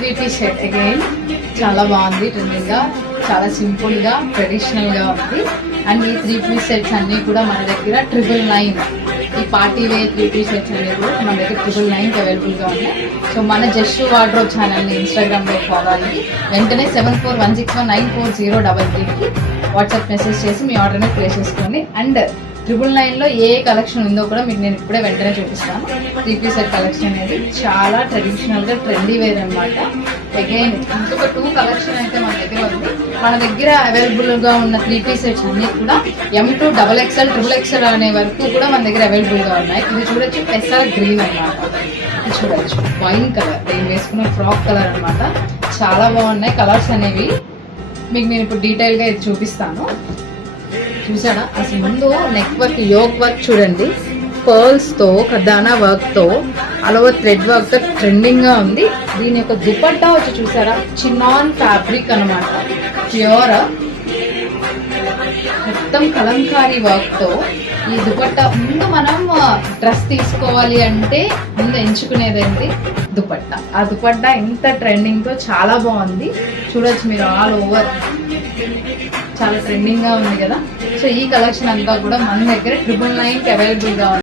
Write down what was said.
3-piece set again చాలా బాగుంది. Trending గా, చాలా సింపుల్ గా, ట్రెడిషనల్ గా ఉంది. అండ్ ఈ 3-piece సెట్స్ అన్ని కూడా మన దగ్గర 999. ఈ పార్టీ వేర్ 3-piece సెట్స్ అనేవి కూడా మన దగ్గర 999 అవైలబుల్ గా ఉన్నాయి. సో మన జస్ట్ వార్డ్రోబ్ ఛానల్ ని ఇన్స్టాగ్రామ్ లో ఫాలో అయ్యి వెంటనే 7416194033కి వాట్సాప్ మెసేజ్ చేసి మీ ఆర్డర్ ని ప్లేస్ చేసుకోండి. అండ్ 999 లో ఏ కలెక్షన్ ఉందో కూడా మీకు నేను ఇప్పుడే వెంటనే చూపిస్తాను. 3-piece సెట్ కలెక్షన్ అనేది చాలా ట్రెడిషనల్ గా ట్రెండీ వేర్ అనమాట. అగైన్ ఇంకొక 2 కలెక్షన్ అయితే మన దగ్గర ఉంది. మన దగ్గర అవైలబుల్ గా ఉన్న 3-piece సెట్స్ అన్ని కూడా M2 XXL XXL అనే వరకు కూడా మన దగ్గర అవైలబుల్ గా ఉన్నాయి. ఇది చూడొచ్చు పెసర్ గ్రీన్ అన్నమాట. ఇది చూడొచ్చు వైన్ కలర్, నేను వేసుకున్న ఫ్రాక్ కలర్ అన్నమాట. చాలా బాగున్నాయి కలర్స్ అనేవి. మీకు నేను ఇప్పుడు డీటెయిల్ గా ఇది చూపిస్తాను. చూసారా అసలు ముందు నెక్ వర్క్, యోక్ వర్క్ చూడండి, పర్ల్స్ తో, కదానా వర్క్ తో, అలవర్ థ్రెడ్ వర్క్ తో ట్రెండింగ్ గా ఉంది. దీని యొక్క దుపట్టా వచ్చి చూసారా, చినాన్ ఫ్యాబ్రిక్ అన్నమాట. ప్యూర్ మొత్తం కలంకారీ వర్క్ తో ఈ దుపట్టా. ముందు మనం డ్రెస్ తీసుకోవాలి అంటే ముందు ఎంచుకునేది దుపట్టా. ఆ దుపట్టా ఇంత ట్రెండింగ్ తో చాలా బాగుంది. చూడొచ్చు మీరు, ఆల్ ఓవర్ చాలా ట్రెండింగ్ గా ఉంది కదా. సో ఈ కలెక్షన్ అంతా కూడా మన దగ్గర 999కి అవైలబుల్ గా ఉంది.